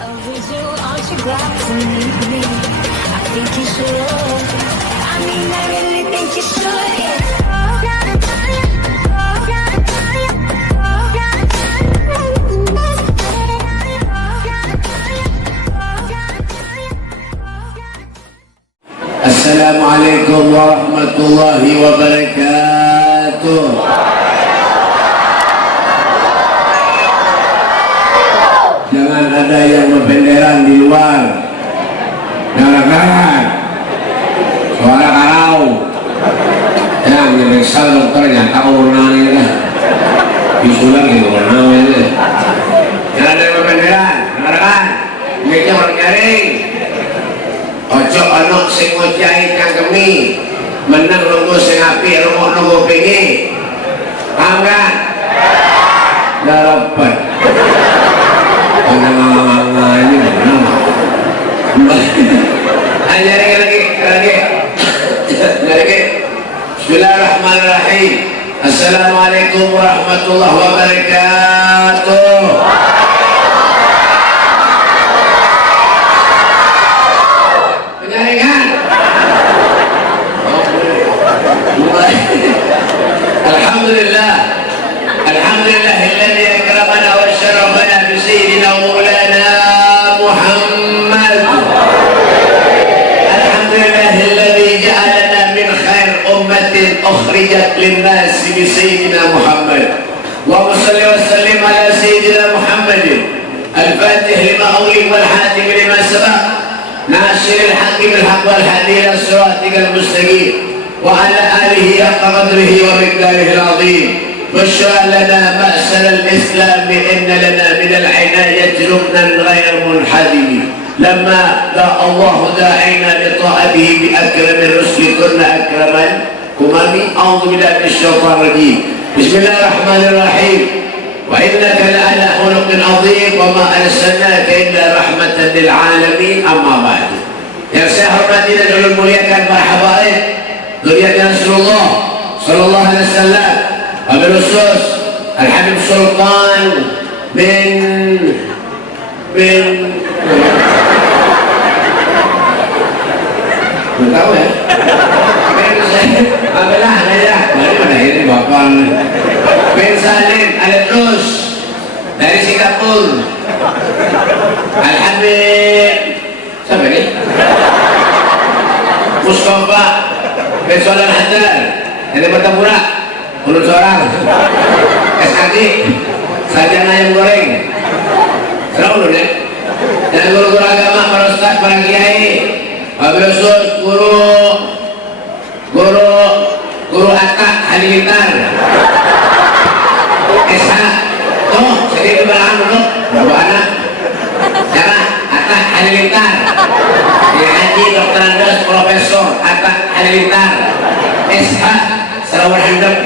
Overdue, aren't you glad to meet me? I think you should. I mean, I really think you should. Yeah. Assalamualaikum warahmatullahi wabarakatuh. Jangan ada yang berbenderan di luar. Jangan suara karau. Yang nyeriksa dokternya tahu nanya. Bisulang gitu namanya. Jangan ada yang berbenderan. Dengarkan. Mereka orang nyaring. Ojo anak sing ngojai kangkemi menang nunggu sing api rumah nunggu pingi. Paham kan? Dapat ini lagi Bismillahirrahmanirrahim. Assalamualaikum warahmatullahi wabarakatuh. Alhamdulillah alladzi akramana wa syarafana bi sayyidina maulana Muhammad. Alhamdulillah alladzi ja'alana min khair ummatin ukhrijat lin-nas bi sayyidina Muhammad. Wa shalli wa sallim ala sayyidina Muhammad al-fatih lima ughliq wal hatim lima sabaq nasir al-haqq bil haqq wal hadi ila siratikal mustaqim وعلى آله حق قدره ومقداره العظيم. بشرى لنا مأسر الإسلام إن لنا من العناية ركنا غير منحدم. لما دعا الله داعينا لطاعته بأكرم الرسل كنا أكرم الأمم. أعوذ بالله من الشيطان الرجيم. بسم الله الرحمن الرحيم. وإنك لعلى خلق عظيم وما أرسلناك إلا رحمة للعالمين. أما بعد. Yang saya hormati dan muliakan para habaib Zuriyat Rasulullah sallallahu alaihi wasallam, Abil Usus Al-Habib Sultan bin tahu ya? Abilah ya, dari mana ini bapak? Bin Salim Al-Terus dari Singapura. Al-Habib siapa ini? Mustafa Besolan Hajar dari Pertamura menurut seorang SKG sarjana ayam goreng serang dulu ya. Dan guru-guru agama, para ustaz, para kiai, Wabil Usus, guru Atak Halilintar SH tuh sedih kebelahan dulu berapa anak cara Atak Halilintar Haji Dr. Andes Profesor Atak Halilintar SH Sarawak Handap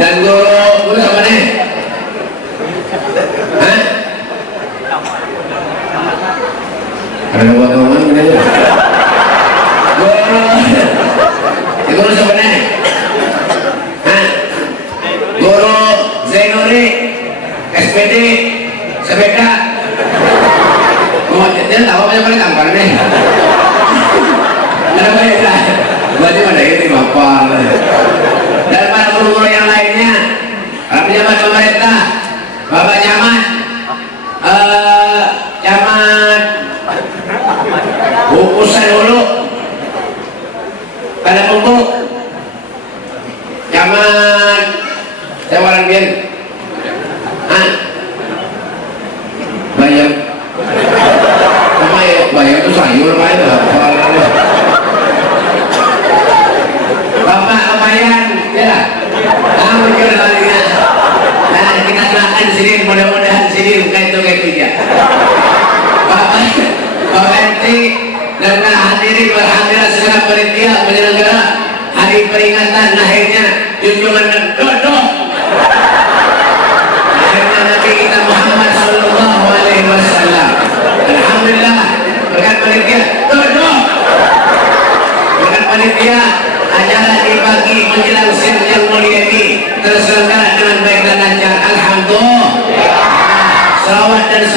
dan guru sama nih hah? Ada buat ngomong ini aja guru sama nih hah? Guru Zainuri SPD sepeda dia tahu apa yang paling gampang nih kenapa ya berarti pada ini bapak dan para guru-guru yang lainnya para pejabat pemerintah bapak camat Bukusan Hulu pada pupuk camat Tawaran Bian Bayam bayam itu sayur apa itu bapak kebayan ya muncul baliknya nah kita doakan sini mudah-mudahan sini kayak itu ya bapak RT dan hadirin berhadirat segala panitia penyelenggara hari peringatan lahirnya junjungan dodo lahirnya Nabi kita Muhammad sallallahu alaihi wasallam. Alhamdulillah berkat panitia dodo berkat panitia acara di pagi menjelang siang yang mulia ini terselenggara dengan baik dan lancar. Alhamdulillah. Salawat dan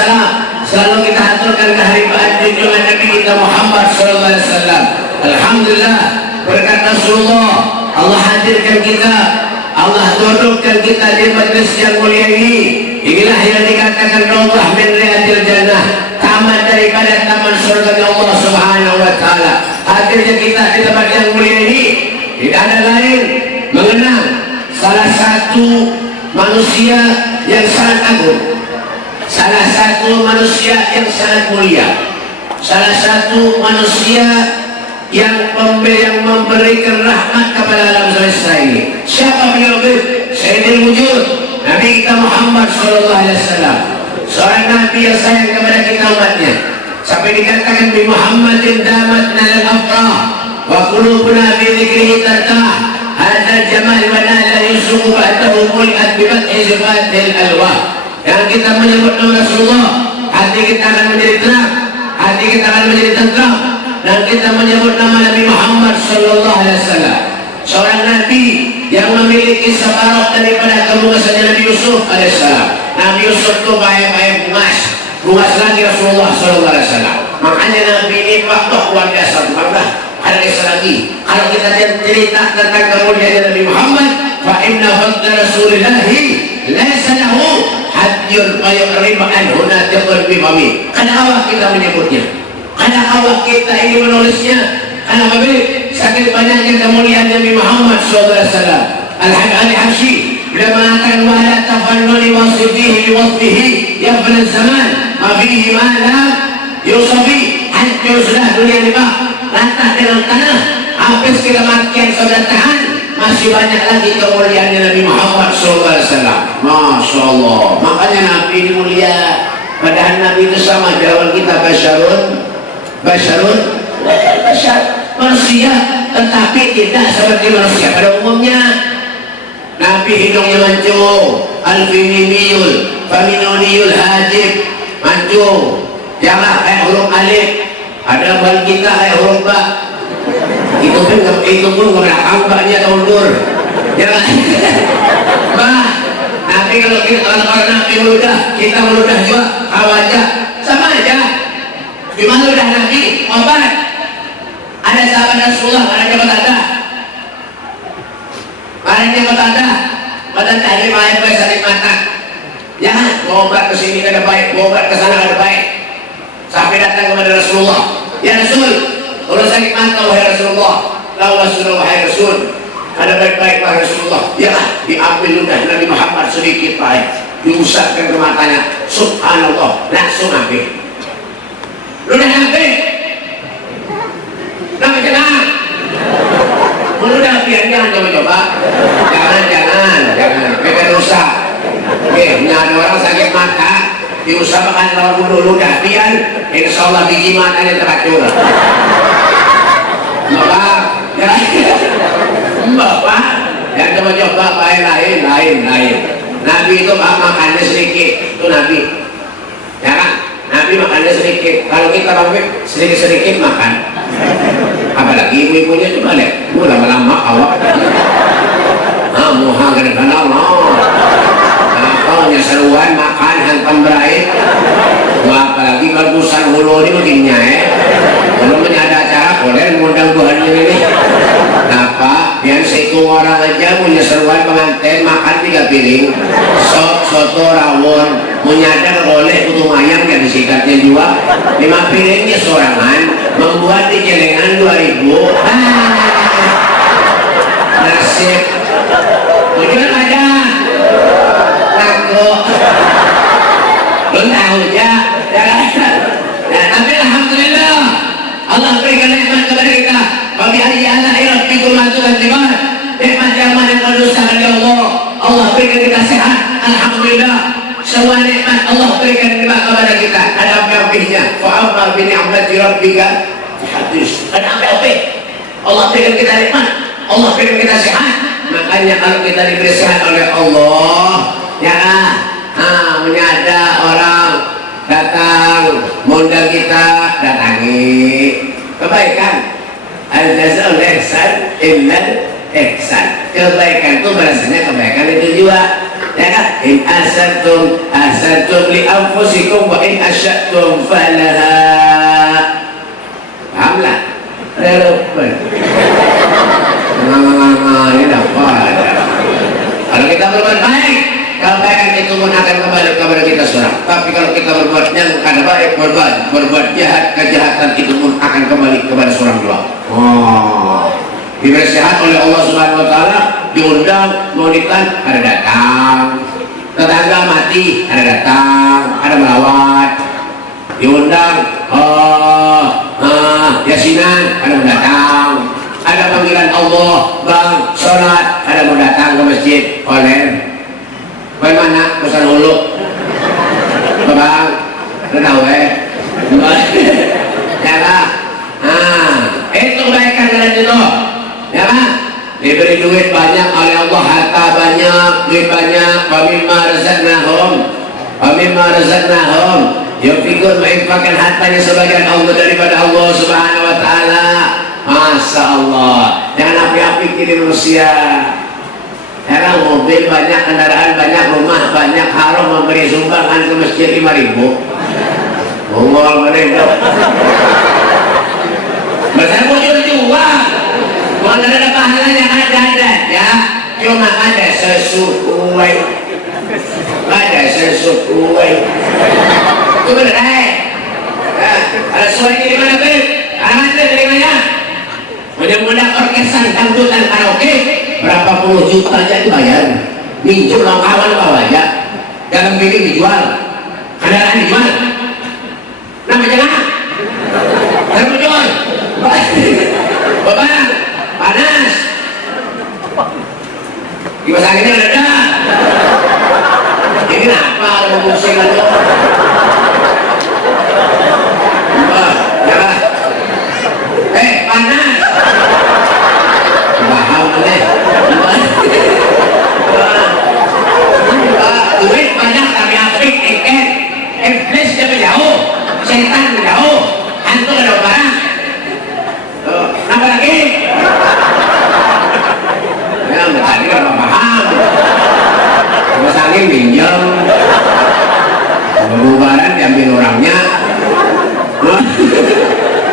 selalu kita aturkan keharibaan junjungan Nabi kita Muhammad sallallahu alaihi wasallam. Alhamdulillah, berkat Rasulullah Allah hadirkan kita, Allah dudukkan kita di majlis yang mulia ini. Inilah yang dikatakan Raudhah min riyadil jannah, taman daripada taman surga Allah Subhanahu wa taala. Hadirnya kita di tempat yang mulia ini tidak ada lain mengenang salah satu manusia yang sangat agung, salah satu manusia yang sangat mulia, salah satu manusia yang memberikan rahmat kepada alam semesta ini. Siapa beliau? Sayyidul Wujud, Nabi kita Muhammad sallallahu alaihi wasallam, seorang nabi yang sayang kepada kita umatnya, sampai dikatakan bi Muhammadin damat nal afrah wa qulubuna bi dzikrihi tartah. Hadal jamal wa la yusufu ba'dahu mul'at bi bad'i sifatil alwah. Yang kita menyebut nama Rasulullah, hati kita akan menjadi tenang, hati kita akan menjadi tentram. Dan kita menyebut nama Nabi Muhammad sallallahu alaihi wasallam, seorang nabi yang memiliki separuh daripada kebugasannya Nabi Yusuf alaihissalam. Nabi Yusuf itu baik-baik bungas lagi Rasulullah sallallahu alaihi wasallam. Makanya Nabi ini waktu luar biasa, bukanlah ada kisah lagi. Kalau kita cerita tentang kemuliaan Nabi Muhammad, fa inna fadla Rasulillahi laisa lahu hadyun fa yuqrib anhu natiqun bi fami. Kenapa kita menyebutnya? Kenapa kita ini menulisnya? Kenapa sakit banyaknya kemuliaan Nabi Muhammad SAW. Al-Habsyi beliau mengatakan wala tafannuni wasifihi biwasfihi ya fil zaman ma fihi ma la yusafi. Hancur sudah dunia ini Pak, rantah dengan tanah, habis kematian sudah tahan, masih banyak lagi kemuliaan Nabi Muhammad SAW. Masya Allah. Makanya Nabi ini mulia. Padahal Nabi itu sama jawaban kita, basyarun manusia, tetapi tidak seperti manusia pada umumnya. Nabi hidungnya mancung, alfinimiyul faminuniyul hajib, mancung, jangan kayak huruf alif. Ada bal kita kayak huruf ba, itu pun ngerakam baknya taundur, jangan bah. Nabi kalau Nabi meludah, kita meludah juga wajah sama aja. Gimana udah Nabi obat? Ada sahabat Rasulullah, ada jabat ada, badan tadi baik sakit mata. Jangan obat kesini kada baik, obat kesana kada baik. Sampai datang kepada Rasulullah, ya Rasul, kalau sakit mata wahai Rasulullah, wahai Rasul, ada baik-baik wahai Rasulullah. Ya, diambil ludah Nabi Muhammad sedikit baik, diusapkan ke matanya. Subhanallah, langsung ambil. Ludah Nabi kenal. Ludah biar jangan coba-coba, jangan, biar rusak. Oke, ada orang sakit mata, diusahakan lawan dulu ludah biar, insya Allah biji matanya teracur. Bapak, yang coba-coba baik lain. Nabi itu makannya sedikit, itu Nabi. Ya kan? Nabi makannya sedikit. Kalau kita makan sedikit makan. Apalagi ibu-ibunya coba lihat, lama-lama awak. Muha kadang-kadang kalau seruan makan hantam berait. Apalagi bagusan hulu ini mungkinnya belum ada acara boleh mengundang Tuhan ini. Kenapa? Yang situ orang aja punya seruan pengantin makan 3 piring, soto rawon, menyadar oleh putung ayam yang disikatnya juga 5 piringnya sorangan, membuat di celengan 2.000. Nasib tujuan ada takut belum tahu ya. Tapi alhamdulillah Allah berikan nikmat kepada kita. Bagi hari anak irat pintu matu dan timan, nikmat yang mana yang mendustakan ya Allah. Allah berikan kita sehat, alhamdulillah. Semua nikmat Allah berikan nikmat kepada kita. Ada apa-apanya? Fa'amma bi ni'mati rabbika hadis. Ada apa-apa? Allah berikan kita nikmat, Allah berikan kita sehat. Makanya kalau kita diberi sehat oleh Allah, ya menyada orang datang mengundang kita, datangi. Kebaikan al-jaza'ul ihsan illal ihsan. Kebaikan itu bahasanya kebaikan itu juga, ya kan? In ahsantum as'altum li anfusikum wa in asya'tum falaha. Pahamlah? Relevan. Ini dapat. Kalau kita berbuat baik, kebaikan itu pun akan kembali kepada kita seorang. Tapi kalau kita berbuat yang kada baik, berbuat jahat, kejahatan itu pun akan kembali kepada seorang juga. Diberi sehat oleh Allah Subhanahu Wa Taala, diundang, mau nikah, ada datang. Tetangga mati, ada datang, ada melawat. Diundang, yasinan, ada datang. Ada panggilan Allah, bang, sholat, ada mau datang ke masjid, oleh. Bagaimana pesan hulu? Bang, lu tahu ya lah. Itu kebaikan kalian itu, ya kan? Diberi duit banyak oleh Allah, harta banyak, duit banyak. Wamimma razaqnahum yunfiqun, menginfakkan hartanya sebagian Allah daripada Allah Subhanahu Wa Taala. Masya Allah, jangan api-api kiri manusia. Sekarang mobil banyak, kendaraan banyak, rumah banyak, haram memberi sumbangan ke masjid 5.000. Bungol mereka. Besar muncul jual. Bukan ada pahalanya, ada ya. Cuma ada sesuai. Ada sesuai. Itu benar. Ada sesuai di mana Beb? Ada dari mana? Mudah-mudahan orkesan dangdutan karaoke berapa puluh juta aja dibayar. Minjem orang kawan bawa aja. Dalam bikin dijual, kendaraan dijual. Nama jangan. Terjual. Beban, panas. Kipas anginnya ada. Ini kenapa kalau musim itu? Panas. Duit banyak tapi apik, iblis dia menjauh, setan menjauh, hantu ada barang. Nambah lagi? Ya, tadi kan paham. Mas angin minjem, bubaran diambil orangnya.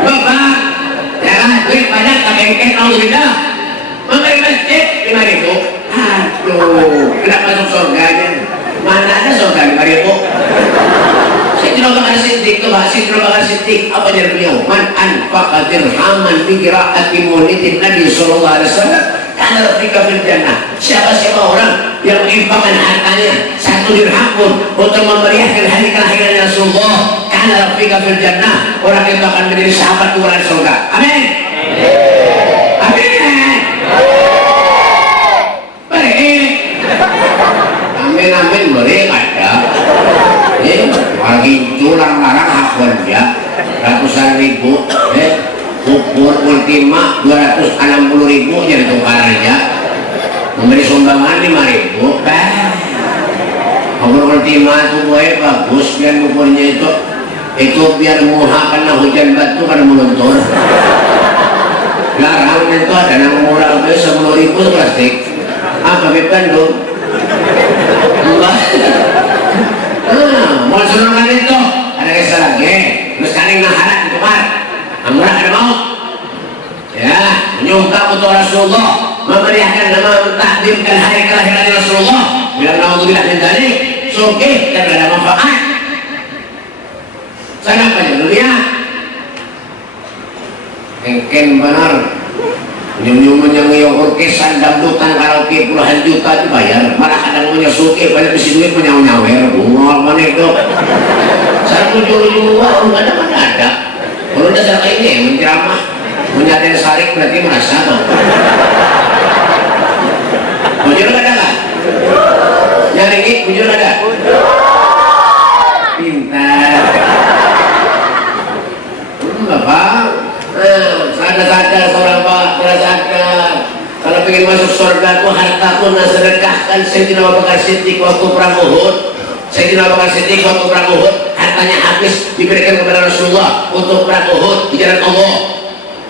Bapak, jangan duit banyak tapi alhamdulillah. Memberi masjid 5.000. Aduh, kenapa masuk surganya? Mana ada surga 5.000? Sayyidina Abu Bakar Siddiq, Sayyidina Abu Bakar Siddiq, apa jadi beliau? Man anfaqa dirhaman bi qira'ati maulidin Nabi sallallahu alaihi wasallam kana rabbika fil jannah. Siapa orang yang menginfakkan hartanya 1 dirham pun untuk memeriahkan hari kelahiran Rasulullah, kana rabbika fil jannah, orang itu akan menjadi sahabat ular surga. Amin. Amin boleh ada. Lagi curang larang hakun ya. Ratusan ribu, ukur ultima 260.000 jadi tukarannya. Memberi sumbangan 5.000. Ukur ultima itu gue bagus, biar ukurnya itu biar muha karena hujan batu karena meluntur. Larang itu ada yang murah 10.000 plastik. Apa beban dong? Mau senangkan itu ada kisah lagi terus kaning naharat itu kan amrah ada mau ya menyumbang untuk Rasulullah, memeriahkan nama, mentakdirkan hari kelahiran Rasulullah, bilang naudzubillah min dzalik, sugih dan ada manfaat. Sana apa ya dunia engken benar nyum-nyumun yang ngiyok orkesan dangdutan karaoke puluhan juta dibayar, malah kadang punya suke banyak besi duit punya nyawer bungol mana itu saya tujuh nggak ada mana ada kalau udah saya ini menceramah menyadari sarik berarti merasa dong bujur ada nggak? Nyari ini bujur ada? Pintar Bapak sadar seorang Pak, sadar kalau ingin masuk surga ku harta ku sedekahkan. Sayyidina Abu Bakar Siddiq waktu perang Uhud, Sayyidina Abu Bakar Siddiq waktu perang Uhud hartanya habis diberikan kepada Rasulullah untuk perang Uhud di jalan Allah.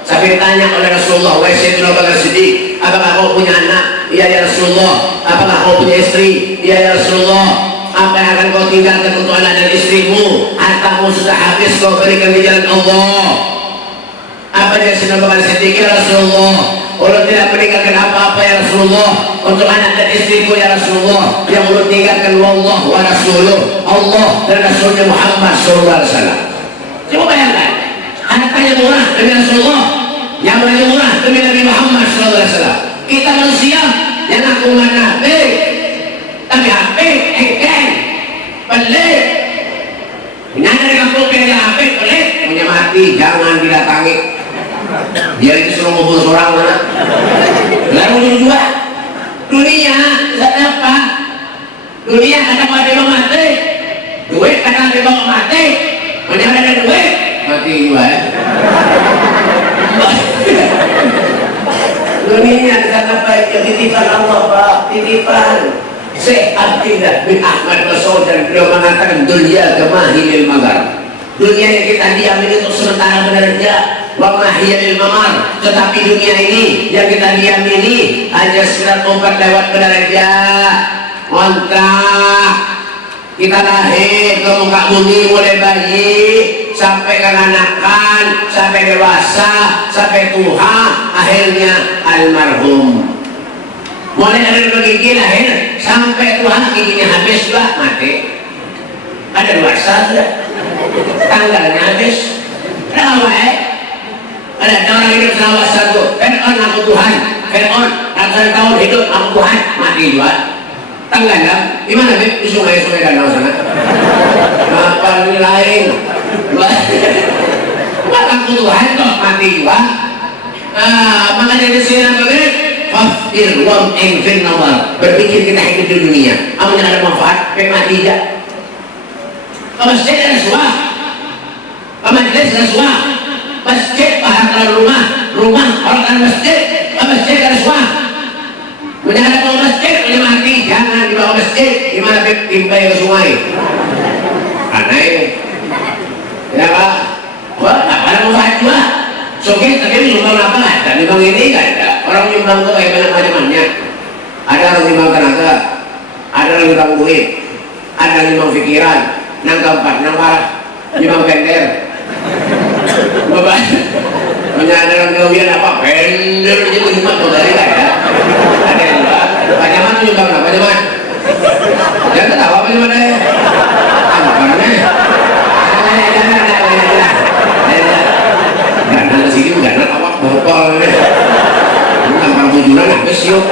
Sampai ditanya oleh Rasulullah, wahai Sayyidina Abu Bakar Siddiq, apakah kau punya anak? Iya ya Rasulullah. Apakah kau punya istri? Iya ya Rasulullah. apa yang akan kau tinggalkan untuk anak dan istrimu? Hartamu sudah habis kau berikan di jalan Allah. Apa yang sudah bakal sedikit ya Rasulullah? Allah tidak meninggalkan apa-apa ya Rasulullah untuk anak dan istriku ya Rasulullah. Yang Allah tinggalkan wallah wa rasuluh, Allah dan Rasulnya Muhammad sallallahu alaihi wasallam. Coba bayangkan, hartanya murah demi Rasulullah, yang lainnya murah demi Nabi Muhammad sallallahu alaihi wasallam. Kita manusia yang ngaku nabi, tapi HP engkeng, pelit. Menyadari kampung kaya HP pelit, punya mati jangan didatangi. Dia itu suruh ngumpul seorang mana? Lalu juga dunia tidak apa? Dunia kata pada bang mati, duit kata bang mati, mana ada duit mati juga ya. Dunia tidak apa? Titipan Allah Pak, titipan. Syekh Abdillah bin Ahmad Mas'ud dan beliau mengatakan dunia kemahilil magar. Dunia yang kita diam ini untuk sementara benerja. Wa mahiyil mamar, tetapi dunia ini yang kita diam ini hanya sekedar obat lewat benerja. Kontrak kita lahir ke muka bumi mulai bayi sampai kekanakan, sampai dewasa, sampai tua, akhirnya almarhum. Mulai dari gigi lahir sampai tua giginya habis juga mati. Ada dewasa sudah, tanggalnya habis. Kenapa ada orang hidup selama satu, Fir'aun aku Tuhan, Fir'aun ratusan tahun hidup aku Tuhan, mati juga. Tanggal di mana Bib? Di sungai-sungai danau sana. Apa ini lain? Buat aku Tuhan kok mati juga. Makanya di sini apa Bib? Fafir wam engfin nawar. Berpikir kita hidup di dunia, amanya ada manfaat, mati aja. Masjid ada suah, majlis ada suah. Masjid bahagian rumah orang masjid, masjid ada suah. Menyadap mau masjid, punya mati, jangan dibawa masjid. Gimana timpai ke sungai? Aneh, kenapa? Wah, ada manfaat juga. Sokit, tapi nyumbang apa? Ada nyumbang ini kan ada. Orang nyumbang itu kayak banyak macam-macamnya. Ada orang nyumbang tenaga, ada orang nyumbang duit, ada orang nyumbang pikiran, nang keempat, nang parah, nyumbang bender. Bapak menyadari kemudian apa bender itu cuma dari ada yang panjaman juga nggak panjaman jangan ketawa panjaman deh karena sini karena awak bopol tampang tujuan habis yuk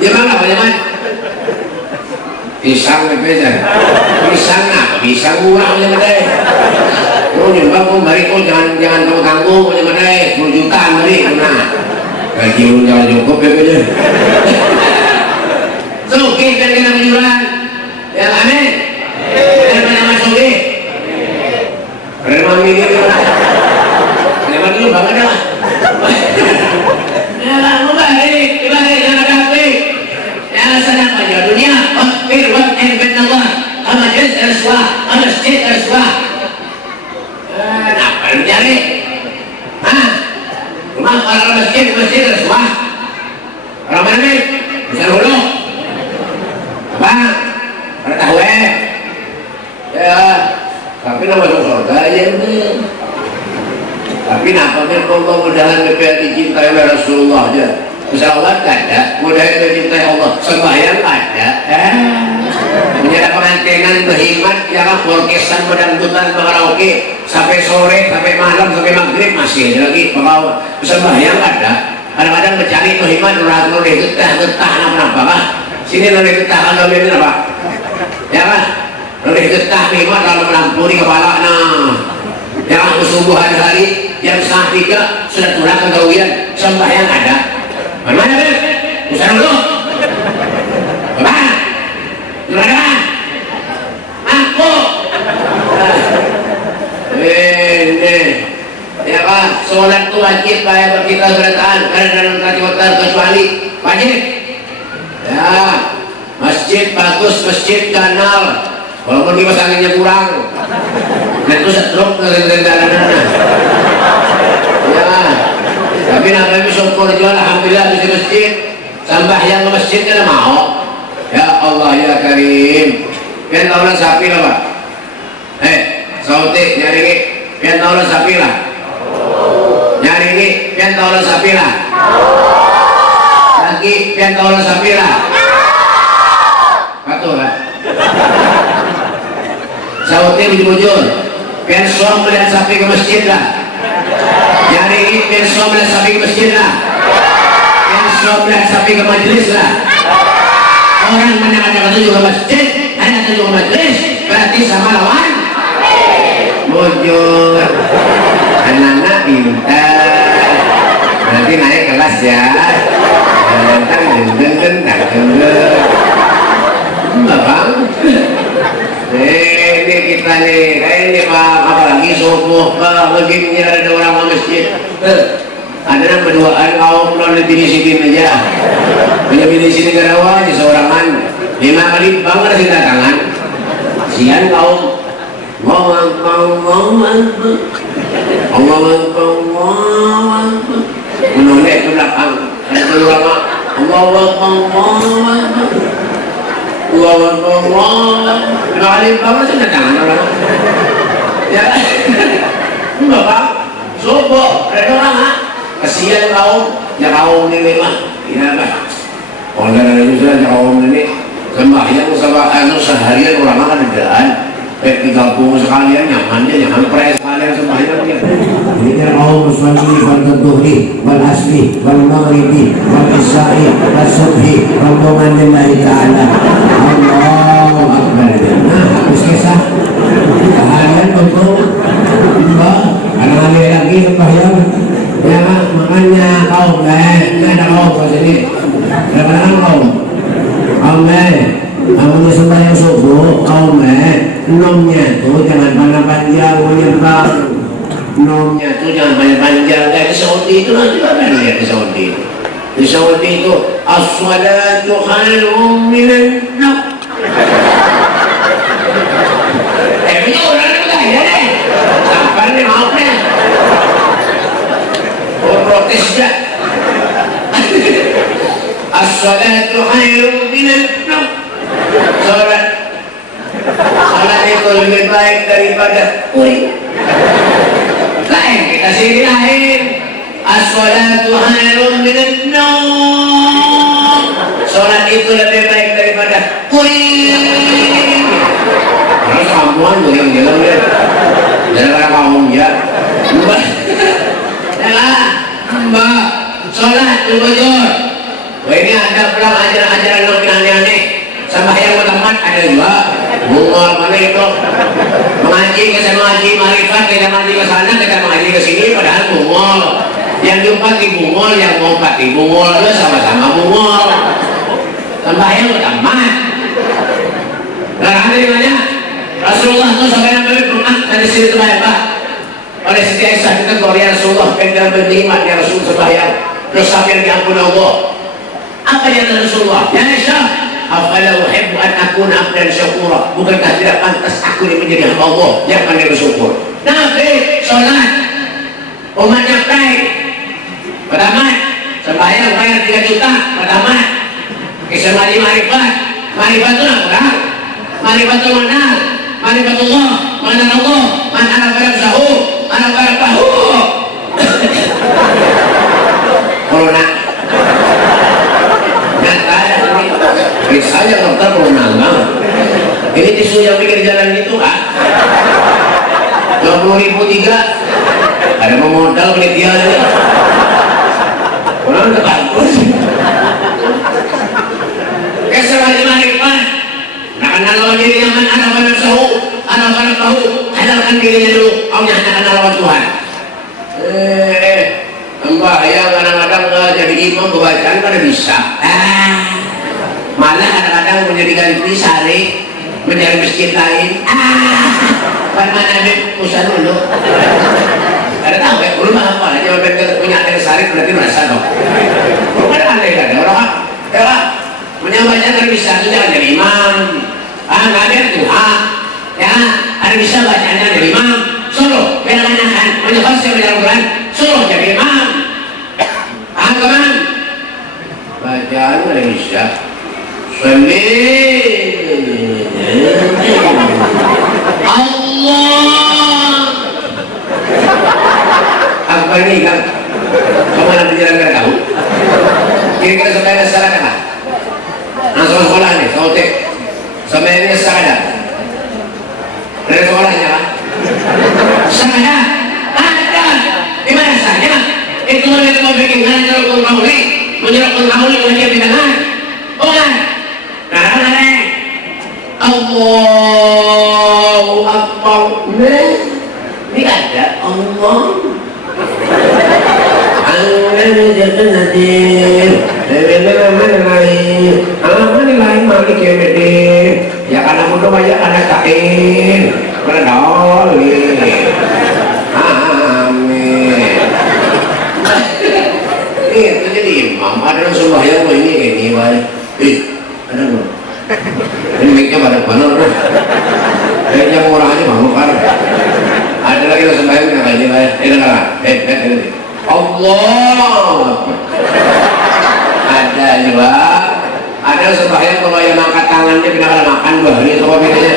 gimana panjaman pisang pisang apa pisang murah panjaman deh. Oh nyumbang kok balik kok jangan kamu tanggung punya mana 10 juta balik nah gaji lu jangan cukup ya punya Suki kan kena penjualan ya amin mana Suki keren mami ini kenapa dulu banget dah ya kamu balik jangan kafe ya alasan apa ya dunia wakfir wakfir bin Allah amajid al-suah amajid al-suah apa yang mencari? Rumah orang masjid ada suah. Orang mana ni? Bisa dulu. Apa? Ada tahu ya. Tapi nama masuk surga ya ni. Tapi kenapa ni Allah mudahan lebih dicintai oleh Rasulullah aja. Pesawat ada, mudahan dicintai Allah. Sembahyang ada. Punya pengantingan berhemat, jangan orkesan pedangdutan karaoke sampai sore, sampai malam, sampai maghrib masih ada lagi bawa sembahyang ada. Kadang-kadang mencari berhemat, orang getah apa kah? Sini getah kalau ini apa? Ya kan? Getah berhemat lalu melampuni kepala. Nah, jangan subuh hari jam 2:30 sudah pulang ke gawian sembahyang ada. Mana ada? Usah dulu. Mana? Gimana? Aku. Ini, ya kan? Sholat itu wajib bayar kita berataan karena dalam kata kecuali wajib. Ya, masjid bagus, masjid kanal. Walaupun kipas anginnya kurang, nah itu setruk dari jalanan. Ya, tapi nabi syukur jual alhamdulillah di masjid. Sampai yang ke masjid kan mau. Ya Allah ya Karim. Pian tahu lah sapi lah Pak. Sauti nyari ini. Pian tahu lah sapi lah. Nyari ini. Pian tahu lah sapi lah. Lagi pian tahu lah sapi lah. Patuh lah. Sauti bujur. Pian suam melihat sapi ke masjid lah. Nyari ini pian suam melihat sapi ke masjid lah. Pian suam melihat sapi ke majelis lah. Orang mana ada juga masjid, ada juga majelis, berarti sama lawan. Bujur. Anak-anak pintar. Berarti naik kelas ya. Tentang enggak bang. Ini kita nih, kayak ini Pak, apalagi subuh Pak, begini ada orang masjid. Ada yang berduaan kaum non disiplin aja. Punya di sini garawa di seorangan 5 kali banget sih datangan. Sian kaum menoleh ke belakang. Ada ulama kali banget sih datangan orang. Ya, Bapak, subuh ada orang kasihan kaum, ya kaum ini mah, ya Pak. Oleh itu saja kaum ini sembahyang seharian orang makan dedaan, P30 sekalian nyamannya, jangan pres sekalian sembahyangnya. Ini kaum muslimin wal duhri wal asri wal maghribi wal isya'i wal subhi wal lillahi ta'ala. Allahu akbar. Nah, habis kisah seharian untuk anak-anak lagi sembahyang. Ya makanya kaum ini ada kaum di sini. Kadang-kadang kaum kamu sembahyang subuh kaum nomnya tuh jangan panjang menyebar. Nomnya tuh jangan panjang kayak di Saudi itu nanti kan lihat di Saudi. Di Saudi itu as-salatu khairun minan naum. Ini orang kaya deh. Sabar nih maaf nih. Protes ya. As-salatu khairun minan naum. Salat itu lebih baik daripada kuring. Lain kita sini lain. As-salatu khairun minan naum. Salat itu lebih baik daripada kuring. Karena kampuan tuh yang jalan ya. Jangan kaum ya. Mbak, sholat bujur. Wah ini ada pulang ajaran-ajaran yang aneh-aneh. Sembahyang teman ada juga. Bungal mana itu? Mengaji ke sana mengaji marifat, kita mengaji ke sana, kita mengaji ke sini, padahal bungal. Yang diumpat di bungal, yang ngumpat di bungal, itu sama-sama bungal. Sembahyang teman. Nah, dari mana? Rasulullah itu sampai nabi pernah dari sini sembahyang Pak. Oleh Siti Aisyah kita Korea Rasulullah pengen bernikmat ya Rasul sembahyang dosa yang diampuni Allah. Apa yang Rasulullah? Ya Aisyah, afala uhibbu an akuna abdan syakura. Bukankah tidak pantas aku ini menjadi hamba Allah yang pandai bersyukur? Nabi sholat umatnya baik. Pertama sembahyang bayar 3 juta. Pertama kisah marifat. Marifat itu apa? Marifat itu mana? Marifatullah, mana Allah, mana anak barang sahu, anak barang tahu. Corona. Nyata ya ini. Bisa aja dokter corona enggak. Ini tisu yang pikir jalan itu kan? 20.003. Ada memodal penelitiannya. Orang bagus. Kesalahan marifat. Karena lawan diri yang anak barang sahu, anak barang tahu, halalkan dirinya dulu. Kaunya hanya lawan Tuhan. Mbak yang kadang-kadang jadi imam bacaan pada bisa. Malah kadang-kadang menjadikan sari mencari masjid lain. Mana nabi usaha dulu. Ada tahu ya? Belum apa? Jawaban punya sari berarti merasa dong. Bukan ada orang. Ya, menyambahnya kan bisa itu jangan jadi imam. Nggak ada Tuhan. Ya, ada bisa bacanya jadi imam. Suruh menanyakan menyebabkan Al-Quran. Suruh jadi imam. Kemana? Bacaan ada bisa. Allah. Apa ini kan? Kemana dijalankan tahu? Kira-kira sampai sekarang kan? Langsung sekolah nih, sautek. Sampai ini sekarang. Dari sekolahnya kan? Saya ada. Di mana saja? Itu mau bikin ngajar kauli, menjelaskan kauli wajib bidangan. Bukan. Nah, Allahu Akbar. Ini ada Allah. Ya karena mudah banyak anak kain berdoli. Amin. Itu jadi imam ada sembahyang ini baik. Ada belum? Ini mic-nya pada benar nah. Kayaknya murah aja bangun kan. Ada lagi yang sembahyang yang kayak ini baik. Ini Allah. Ada juga. Ada sembahyang kalau yang angkat tangannya tidak makan bah ini apa bedanya?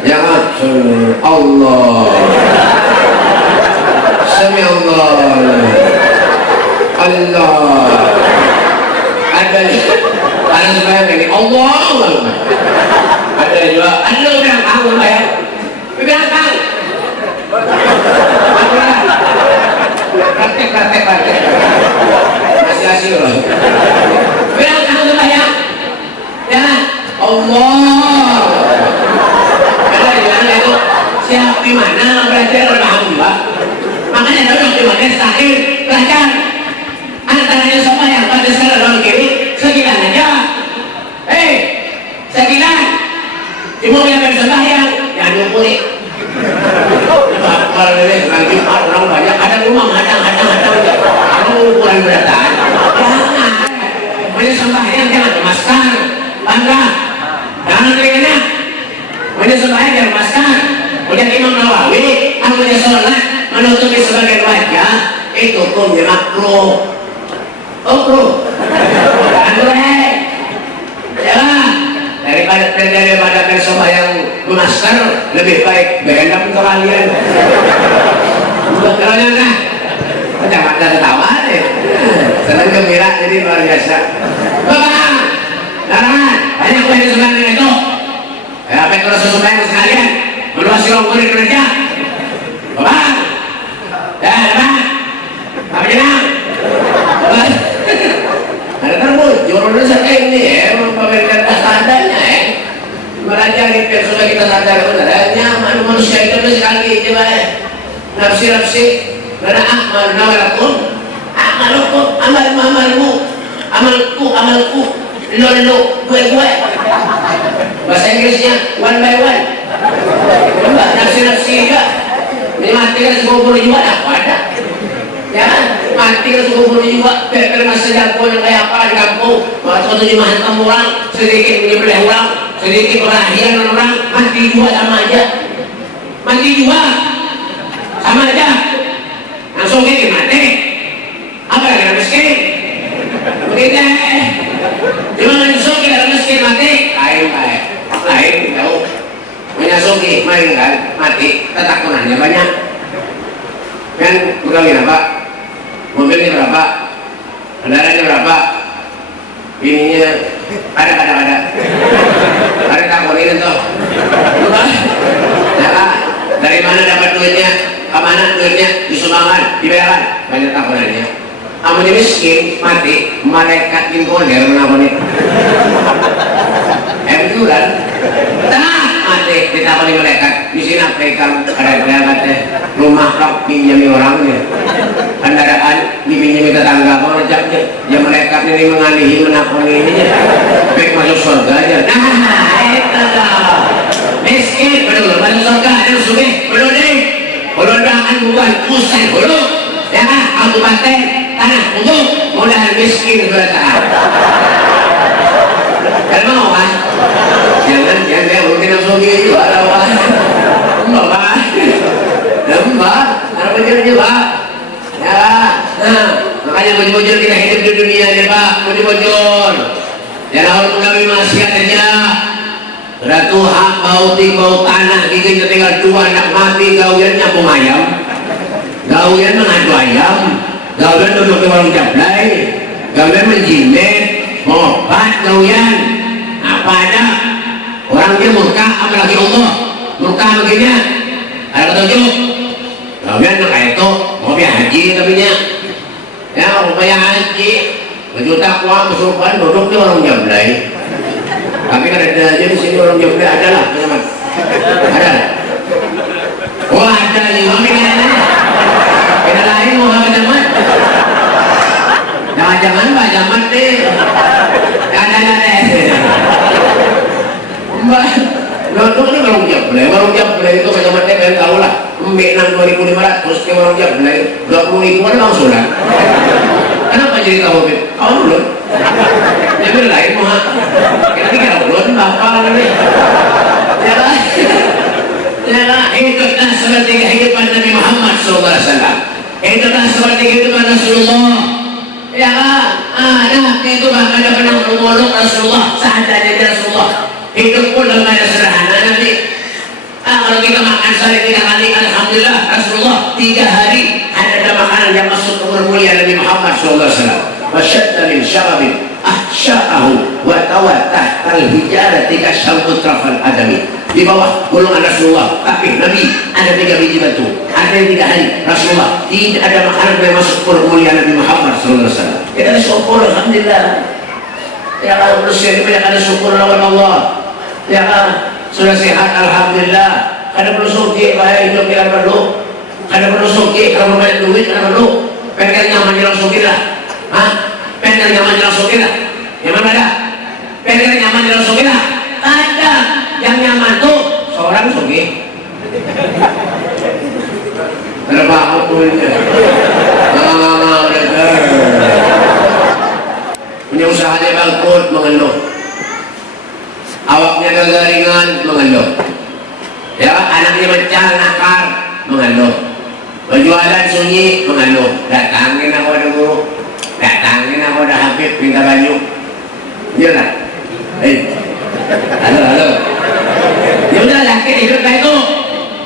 Ya kan? Allah. Sami Allah. Allah. Ada sembahyang ini Allah. Ada juga. Ada udah tahu ya. Udah tahu. Praktek. Masih hasil loh. Bilang tahu tuh ya. Ya, Allah. Ada di mana itu? Siapa di mana belajar alhamdulillah. Makanya ada di mana sahih belajar. Antaranya sama yang pada sekarang kiri sekilan aja. Sekilan. Cuma yang bersembahyang jangan nyukuri. Kalau ini lagi orang banyak, ada rumah hadang, ada ukuran beratan. Jangan, banyak sembahyang jangan emaskan, bangga, jangan ringan. Banyak sembahyang jangan emaskan. Kemudian Imam Nawawi, amanya sholat menutupi sebagian wajah, itu pun makruh. Jangan boleh. Jangan. Daripada sembahyang masker lebih baik berendam ke kalian. Kalau kan jangan ketawa deh. Senang gembira jadi luar biasa. Bapak, larangan banyak yang sebenarnya itu. Apa yang harus sembahyang sekalian meluasi ruang kulit kerja. Bapak, apa jenang? Ada terbut, jurus seperti ini ya, memberikan standarnya ya. Belajar itu supaya kita sadar benar. Nyaman manusia itu sekali coba ya. Nafsi, karena amalku, amalku, lo, gue. Bahasa Inggrisnya one by one. Coba nafsi juga. Ini mati kan 10 jiwa ada. Ya kan? Mati kan 10 jiwa. Beber masa jago yang kayak apa di kampung. Waktu itu dimahantam orang, sedikit menyembelih orang, sedikit perhatian orang, mati juga sama aja. Langsung ini mati. Apa yang miskin? Begitu. Cuma langsung kita miskin mati. Lain tahu. Menyasuki, main kan mati. Ketakunannya banyak. Kan pegawai apa? Mobilnya berapa? Kendaraannya berapa? Ininya ada. Ada takut ini tuh. Nah, dari mana dapat duitnya? Kemana duitnya? Disumbangkan, dibayarkan. Banyak takunannya. Amunnya miskin, mati, malaikat inkoder menakuni. Betulan. Mati, ditakuni malaikat. Di sini apa ikan? Ada berangkat rumah kau pinjami orangnya. Kendaraan dipinjami tetangga kau rejaknya. Ya malaikat ini mengalihi menakuni ininya. Baik masuk surga aja. Nah, itu loh. Miskin, belum masuk surga, ada sugi, belum nih. Belum doakan bukan usai dulu. Ya kan, aku paten tanah untuk mudahan miskin bertahan. Kalau mau kan? Jangan mungkin langsung gitu ada wah. Mbak, ada belajar Pak. Ya, makanya bocor kita hidup di dunia ini Pak, bocor. Jangan mengambil maksiat aja. Ratu hak bau tanah gigi tinggal 2 anak mati gawian nyambung ayam. Gawian mengadu ayam. Gawian duduk di warung jablay. Gawian menjimet. Ngobat gawian. Apa ada? Orang dia murka apalagi Allah. Murka begini. Ada petunjuk. Gawian nak itu mau biar haji tapinya. Ya upaya haji. Berjuta kuah kesurupan duduk di warung jablay. Tapi kan ada aja di sini orang Jawa ada lah, teman. Ada. Wah ada nih, mami kan ada. Kita lain mau apa jamat? Jangan Pak Jamat deh. Ada. Mbak, duduk di warung Jablay itu Pak Jamatnya kalian tahu lah. Mbak 6.500 ke warung Jablay, 20.000 ada langsung lah. Kenapa jadi tahu Mbak? Kau dulu. Yang lain mah kira-kira belum bapak ini ya lah hiduplah seperti kehidupan Nabi Muhammad SAW. Hiduplah seperti kehidupan Rasulullah ya lah itu bahkan ada pernah meluk Rasulullah seadanya Rasulullah hidup pun dalam ada sederhana Nabi. Kalau kita makan sehari 3 kali alhamdulillah Rasulullah 3 hari ada makanan yang masuk ke mulia Nabi Muhammad SAW. Wasyadda min syarabin ahsya'ahu wa tawatah al-hijarati kasyamputrafal adami. Di bawah golongan Rasulullah, tapi Nabi ada 3 biji batu, ada 3 hari Rasulullah tidak ada makanan yang masuk ke mulia Nabi Muhammad SAW. Kita syukur alhamdulillah ya Allah, bersih banyak ada syukur lawan Allah ya Allah, sudah sehat alhamdulillah. Kada perlu suki bahaya hidup kita perlu, kada perlu suki kalau banyak duit kada perlu, pengen nyaman jalan suki lah. Pengen nyaman jalan suki lah. Yang mana ada? Pengen nyaman jalan suki lah. Ada. Yang nyaman tuh seorang suki. Berapa aku ini? Punya usahanya bangkrut mengeluh. Awaknya kegeringan mengeluh. Ya, anaknya mencal nakal mengeluh. Berjualan sunyi mengeluh. Datangin aku ada guru. Datangin aku ada Habib minta baju. Iya lah. Halo. Ya udah laki hidup kayak itu.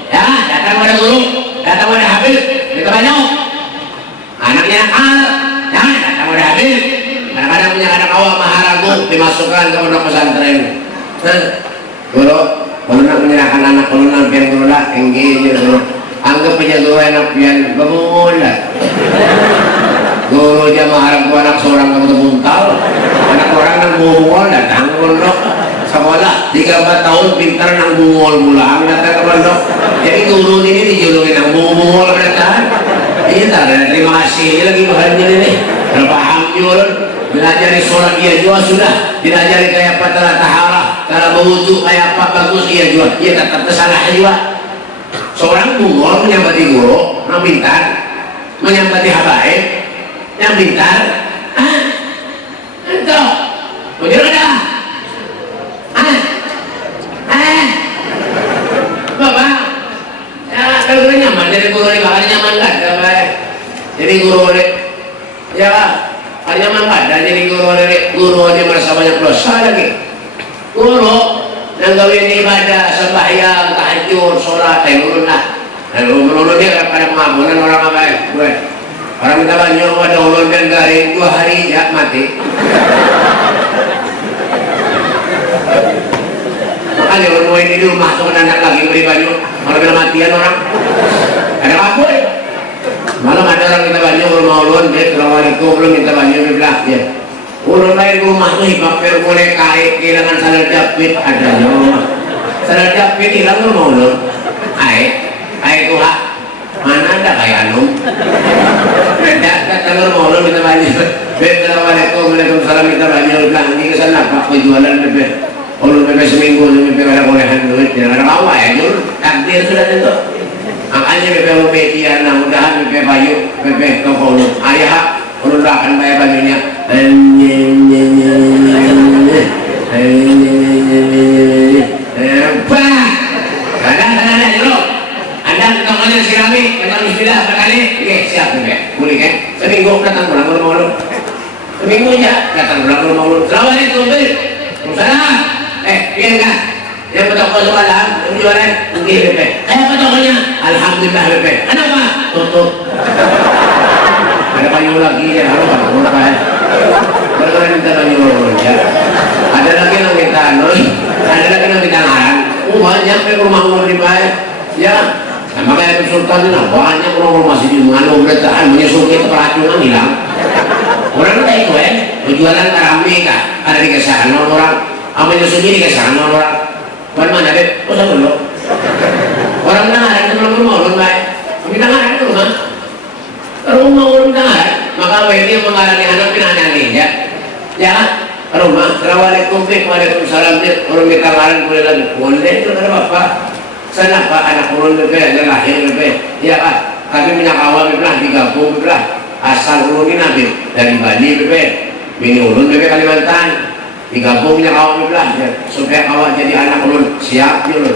Ya, datang ada guru, datang ada Habib minta baju. Anaknya nakal, ya datang ada Habib. Kadang-kadang punya anak awak maharagu dimasukkan ke pondok pesantren. Guru, kalau nak menyerahkan anak kalau nampian guru lah, tinggi je guru. Anggap aja guru anak pian bangun lah. Guru aja maharagu anak seorang kamu buntal. Anak orang nang bungol datang ke pondok sekolah 3-4 tahun pintar nang bungol pulang datang ke pondok. Jadi guru ini dijulukin nang bungol datang. Iya tak ada terima kasih lagi bahannya ini. Berpaham jul. Belajari sholat ia juga sudah, belajari kayak apa tata tahara, cara berwudu kayak apa bagus ia juga, ia tetap tersalah juga. Seorang guru menyambati guru, yang pintar, menyambati habaib, yang pintar, itu, begitu dah, bapak, ya kalau nyaman jadi guru ini bakal nyaman lah, jadi guru ini, ya lah. Hanya mengada jadi guru aja merasa banyak dosa lagi. Guru yang gawin ibadah sembahyang tahajud sholat ulun lah. Ulun dia pada mabunan orang apa gue orang minta banyak ada ulun dan garing 2 hari ya mati. Makanya ulun ini di rumah tuh anak lagi beri baju orang bilang matian orang ada apa ya? Malam ada orang minta banyak rumah ulun, dia Assalamualaikum belum minta banyak di belah dia. Ulun main rumah tuh hipapir boleh kait kehilangan salah dapit ada rumah. Salah dapit hilang rumah ulun. Kait tuh hak mana ada kayak anum. Datang rumah ulun minta banyak. Assalamualaikum waalaikumsalam minta banyak belah ini kesana pak jualan bebek. Ulun bebek seminggu bebek ada bolehan duit tidak ada kawa ya jul takdir sudah tentu. Makanya bebek media mudah-mudahan bebek bayu bebek toko ayah ulun akan bayar bajunya kadang dulu anda tokonya sirami dengan bismillah berkali oke siap bebek boleh kan seminggu datang pulang ke rumah ulun seminggu aja datang pulang ke rumah ulun Assalamualaikum toko malam, jualan, hindi Bebe. Kaya pa tokonya, alhamdulillah Bebe. Kenapa? Tutup. Ada payung lagi ya, harus muna ka. Baru minta payung ya. Ada lagi yang minta noi, ada lagi yang minta ngaran. Banyak yang rumah di bawah. Ya, makanya Sultan itu banyak orang masih di mana bertahan menyusuki peracunan hilang. Orang itu jualan karame kah? Ada di kesana orang, ambil sendiri di kesana orang. Mana Beb? Oh sama dulu. Orang dengaran itu belum rumah belum baik. Kita dengaran itu rumah. Rumah belum dengaran. Maka dia mengalami anak pinangan ya. Ya, rumah. Assalamualaikum, waalaikumsalam. Orang kita dengaran boleh lagi. Boleh itu ada apa? Sana Pak anak urun Bebe, ada lahir Bebe. Ya Pak. Kami minyak awal Bebe digabung Bebe. Asal urunin Nabi dari Bali Bebe. Bini urun Bebe Kalimantan. Digabungnya kawan belah supaya kawan jadi anak ulun siap dulu.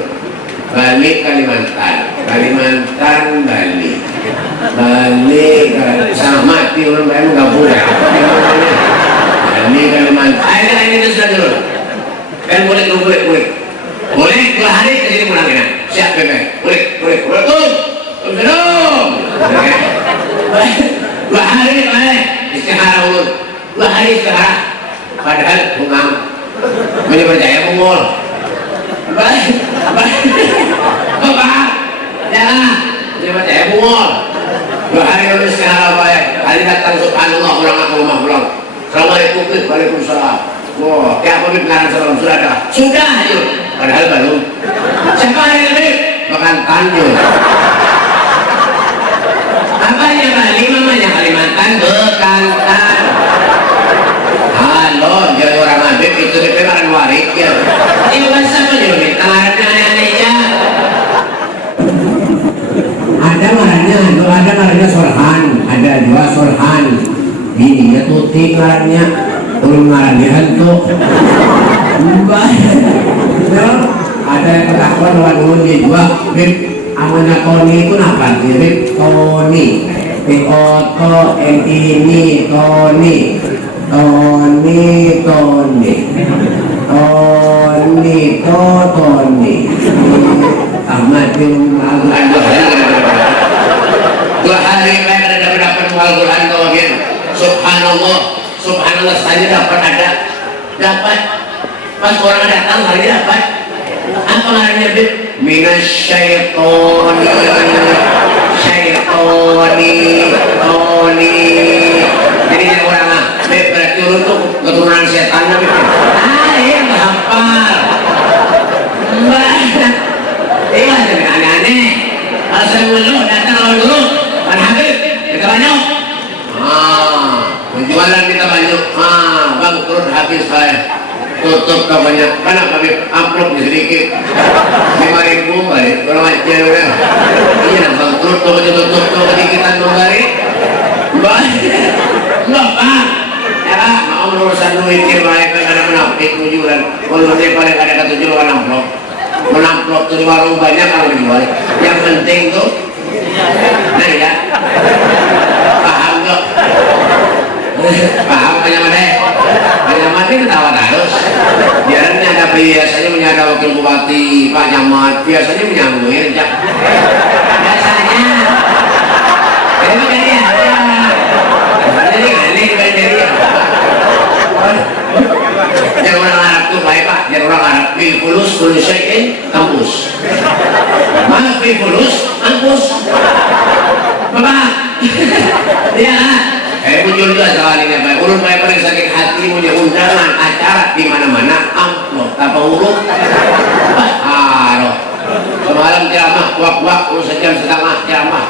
Bali Kalimantan, Kalimantan Bali, Bali sama mati ulun bayar gabung. Bali Kalimantan. Ini sudah dulu. Kan boleh dua hari ke sini pulang ya. Siap Bebe. Boleh tuh. Belum. 2 hari boleh istihara ulun. 2 hari istihara. Padahal bungang percaya mengol baik bapak jangan percaya mengol 2 hari lalu sekarang baik hari datang subhanallah pulang aku rumah pulang assalamualaikum waalaikumsalam wah kayak apa pengaran salam sudah ada sudah aja padahal belum siapa yang lebih makan tanjung apa yang Bali namanya Kalimantan Bekantan. Halo, jadi orang Habib itu Bebe makan warik ya. Ini bahasa apa juga minta ngarannya aneh-anehnya. Ada ngarannya Sorhan, ada 2 Sorhan. Ini ya Tuti ngarannya, ulun ngarannya hantu. Ada yang ketakuan lawan ulun di 2. Bib, amanya Tony itu apa? Bib, Tony. Tony. Ahmad bin Al-Quran 2 hari mereka dapat Al-Quran kawan. Subhanallah saja dapat pas orang datang hari dapat apa namanya Bib? Minasyaitonir jadi dia orang berarti untuk keturunan setan Nabi. Yang hafal. Iya, jadi aneh-aneh. Asal dulu datang lawan dulu. Kan Habib, kita banyak. Penjualan kita banyak. Bangkrut habis saya. Tutup banyak. Kenapa Habib? Amplop sedikit. 5.000 balik. Kurang aja udah. Iya, bangkrut tutup kedikitan balik. Bapak. Ya, mau urusan duit baik karena menafik tujuan. Kalau dia paling ada ketujuan menamplok tuh di warung banyak kalau dijual. Yang penting tuh, nah ya, paham gak? Paham banyak mati ketawa terus. Biarnya ada biasanya menyada wakil bupati Pak Nyamat biasanya menyambungin ya. Biasanya, ini kan ya. Jadi aneh dari yang orang Arab tuh baik Pak, yang orang Arab bil fulus syai'in kampus. Mana bil fulus kampus? Bapak. Ya. Muncul juga soalnya Pak. Ulun paling sakit hati punya undangan acara di mana-mana amplop tanpa huruf. Semalam ceramah wak-wak 1,5 jam ceramah.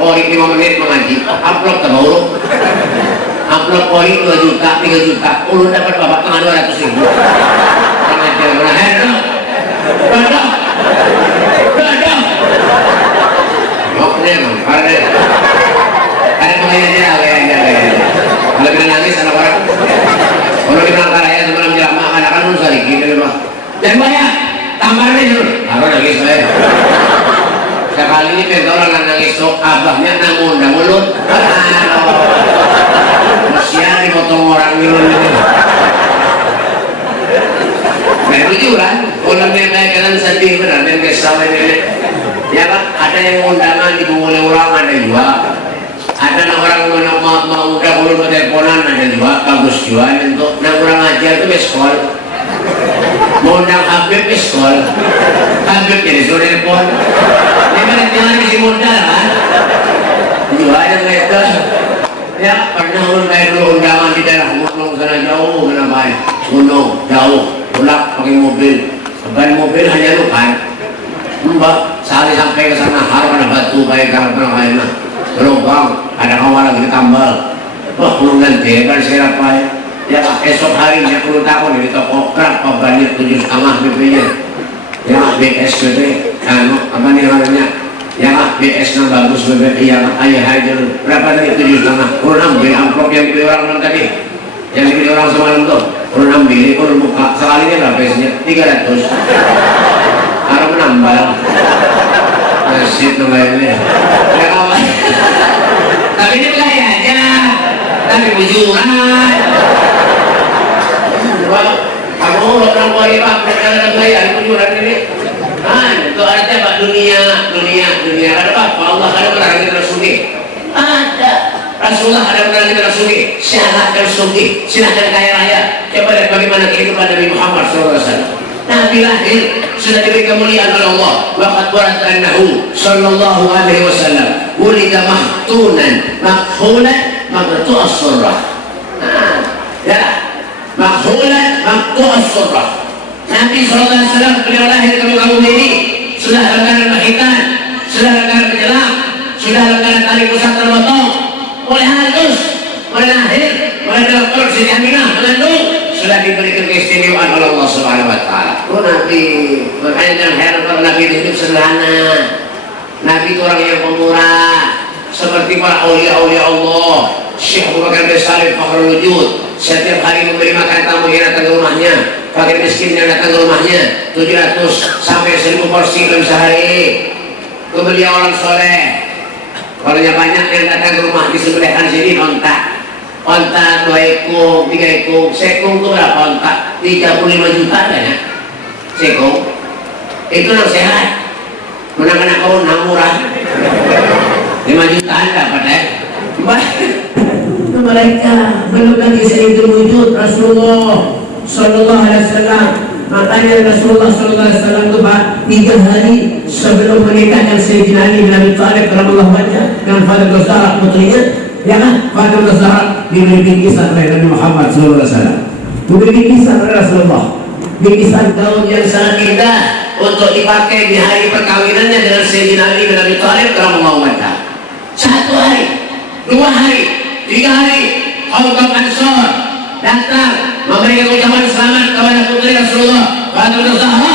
Ori 5 menit mengaji, amplop tanpa huruf. Amplop ori 2 juta, 3 juta. Ulun dapat bapak tengah 200.000. Mengajar menahan dong. Dodong. Moknya mempar deh. Ada pengen aja. Kalau kita nangis anak orang. Kalau kita nangkaraya semalam ceramah anak-anak harus hari gini mah. Dan banyak. Tambah nih dulu. Aku nangis saya. Sekali ini kita orang nangis sok abahnya nangun mulut. Usia dipotong orang dulu. Nah itu kan, orang yang kayak kalian sedih benar dan kesama ini. Ya kan, ada yang undangan dibawa oleh orang ada juga. Ada orang mau udah belum teleponan ada juga, bagus juga. Untuk yang orang ajar itu beskol. Mau undang Habib beskol. Habib jadi suruh telepon. Ini kan jangan isi modal kan. Juga yang kayak itu. Ya pernah kayak dulu undangan di daerah Gunung sana jauh, kenapa? Gunung jauh. Pulang pakai mobil, ban mobil hanya lukan. Mbak, sehari sampai ke sana harus ada batu kayak karena pernah kayaknya berubang, ada kawan lagi ditambal. Wah, kurang ganti kan saya apa ya? Ya esok harinya kurang takut di toko kerap banyak 7,5 BP-nya. Ya BS BP, apa nih namanya? Ya BS yang bagus BP, yang ayah aja berapa tadi 7,5? Kurang ambil amplop yang dibeli orang tadi. Yang dibeli orang semalam tuh kurang ambil, kurang buka sekalinya berapa isinya? 300 harus menambal nasib namanya ya kawan tapi ini kaya aja tapi bujuran kamu orang kaya pak berkata bayar bujuran ini itu artinya pak dunia ada apa? Allah ada berarti kita sugi ada Rasulullah ada berarti kita sugi silahkan sugi silahkan kaya raya coba lihat bagaimana kehidupan Nabi Muhammad SAW. Nabi lahir sudah diberi kemuliaan oleh Allah. Waqad warada annahu sallallahu alaihi wasallam wulida mahtunan makhulan maqtu'as surrah. Ya, makhulan maqtu'as surrah. Nabi sallallahu alaihi wasallam beliau lahir ke muka bumi ini sudah dalam keadaan mahitan, sudah dalam keadaan menjelang, sudah dalam keadaan tali pusat terpotong, mulai halus, mulai lahir, mulai dalam perut Siti Aminah mengandung. Sudah diberikan keistimewaan oleh Allah Subhanahu wa taala. Oh Nabi, makanya jangan heran kalau Nabi hidup sederhana. Nabi itu orang yang pemurah, seperti para aulia-aulia Allah. Syekh Abu Bakar bin Salim Fakhrul Wujud setiap hari memberi makan tamu yang datang ke rumahnya, fakir miskin yang datang ke rumahnya 700 sampai 1000 porsi dalam sehari. Kemudian orang soleh, kalau banyak yang datang ke rumah disembelihkan sini kontak. Ontak 2 ekor, 3 ekor, sekung itu berapa ontak? 35 juta kan ya? Sekung itu yang sehat menang-menang kau nang murah 5 jutaan dapat ya? Mereka belum lagi Sayyidul Wujud Rasulullah Sallallahu Alaihi Wasallam. Makanya Rasulullah Sallallahu Alaihi Wasallam itu Pak 3 hari sebelum menikahkan Sayyidina Ali bin Abi Thalib radhiyallahu anhu dengan Fatimah Zahra putrinya. Ya kan, Fatimah Zahra diberi bingkisan oleh Nabi Muhammad SAW. Diberi bingkisan oleh Rasulullah. Bingkisan gaun yang sangat indah untuk dipakai di hari perkawinannya dengan Sayyidina Ali bin Abi Thalib radhiyallahu anhu. 1 hari, 2 hari, 3 hari, kaum Ansor datang memberikan ucapan selamat kepada putri Rasulullah Fatimah Zahra.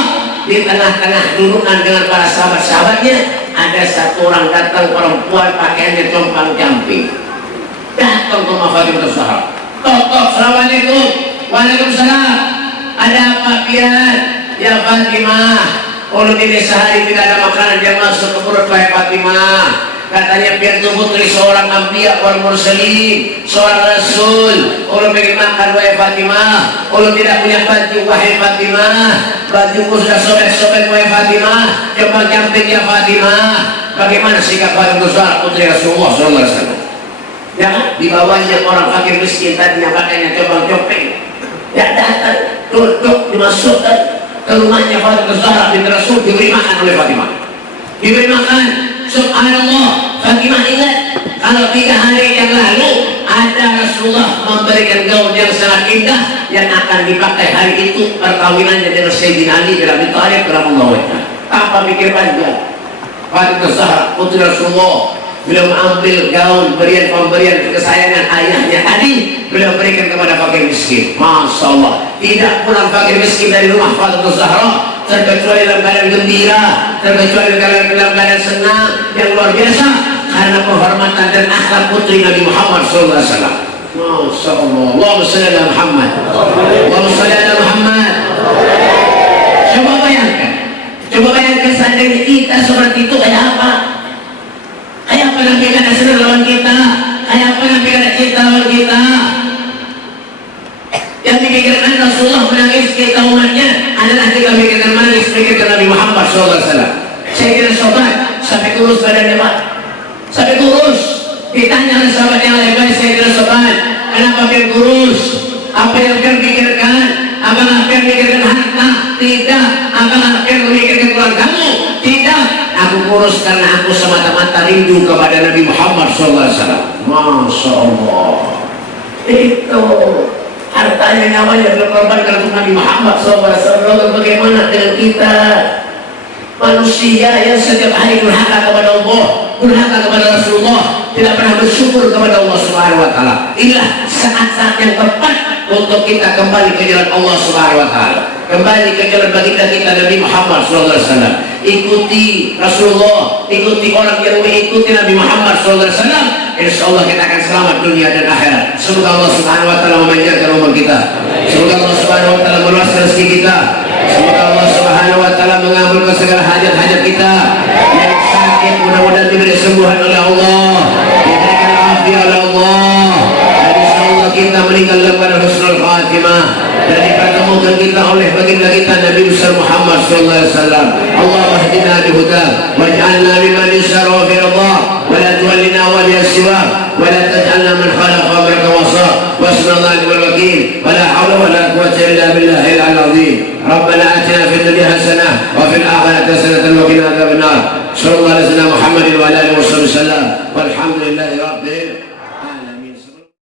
Di tengah-tengah dudukan dengan para sahabat-sahabatnya ada 1 orang datang perempuan pakaiannya compang-camping. Datang ke rumah Fatimah Zahra. Tok, assalamualaikum. Waalaikumsalam. Ada apa pian? Ya Fatimah, kalau ini sehari tidak ada makanan yang masuk ke perut wahai Fatimah. Katanya pian itu putri seorang anbiya wal mursalin, seorang rasul. Kalau pengen makan wahai Fatimah, kalau tidak punya baju wahai Fatimah, bajuku sudah sobek-sobek wahai Fatimah, coba camping ya Fatimah. Bagaimana sikap Fatimah Zahra putri Rasulullah SAW? Ya kan? Di bawahnya orang fakir miskin tadinya pakainya cobang-copeng. Ya datang, duduk, dimasukkan ke rumahnya Fatimah Zahra binti Rasul, diberi makan oleh Fatimah. Diberi makan, subhanallah. Fatimah ingat kalau 3 hari yang lalu ada Rasulullah memberikan gaun yang sangat indah yang akan dipakai hari itu perkawinannya dengan Sayyidina Ali bin Abi Thalib radhiyallahu anhu. Apa pikir panjang Fatimah Zahra putri Rasulullah, beliau mengambil gaun pemberian kesayangan ayahnya tadi, beliau berikan kepada fakir miskin. Masya Allah, tidak pulang fakir miskin dari rumah Fatimah Zahra terkecuali dalam keadaan gembira, terkecuali dalam keadaan senang yang luar biasa karena penghormatan dan akhlak putri Nabi Muhammad SAW. Masya Allah. Allahumma shalli ala Muhammad. Allahumma shalli ala Muhammad. Coba bayangkan seandainya kita seperti itu kayak apa? Kayak apa Nabi kada senang lawan kita? Kayak apa Nabi kada cinta lawan kita? Yang pikirkan Rasulullah menangis kita umatnya adalah kita pikirkan menangis pikirkan Nabi Muhammad SAW. Saya kira sobat sampai kurus badannya Pak, sampai kurus. Ditanya oleh sahabat yang lain, saya kira sobat, kenapa biar kurus? Apa yang kalian pikirkan? Apakah kalian pikirkan harta? Tidak. Apakah kalian memikirkan keluargamu? Tidak. Aku kurus karena aku semata-mata rindu kepada Nabi Muhammad SAW. Masya Allah. Itu hartanya, nyawanya berkorbankan untuk Nabi Muhammad SAW. Bagaimana dengan kita manusia yang setiap hari durhaka kepada Allah, durhaka kepada Rasulullah, tidak pernah bersyukur kepada Allah Subhanahu wa taala. Inilah saat-saat yang tepat untuk kita kembali ke jalan Allah Subhanahu wa taala. Kembali ke jalan baginda kita Nabi Muhammad SAW. Ikuti Rasulullah, ikuti orang yang mengikuti Nabi Muhammad SAW. Insya Allah kita akan selamat dunia dan akhirat. Semoga Allah Subhanahu wa taala memanjangkan umur kita. Semoga Allah Subhanahu wa taala meluaskan rezeki kita. Semoga Allah Subhanahu wa taala mengabulkan segala hajat-hajat kita. Yang sakit mudah-mudahan diberi kesembuhan oleh Allah, diberikan afiat oleh Allah. Dan insya Allah kita meninggal dalam husnul khatimah dan dipertemukan kita oleh baginda kita Nabi besar Muhammad sallallahu alaihi wasallam. Allahumma hdina bihuda waj'alna mimman yusarru fi ridha wa la tuwallina waliya siwa wa la taj'alna man khalaqa amraka wasa wa sallallahu wal wakil wa la hawla wa la quwwata illa billahil azim. Rabbana atina fid dunya hasanah wa fil akhirati hasanah wa qina adzabannar. Sallallahu alaihi wasallam Muhammadin wa alihi wasallam. Walhamdulillahi rabbil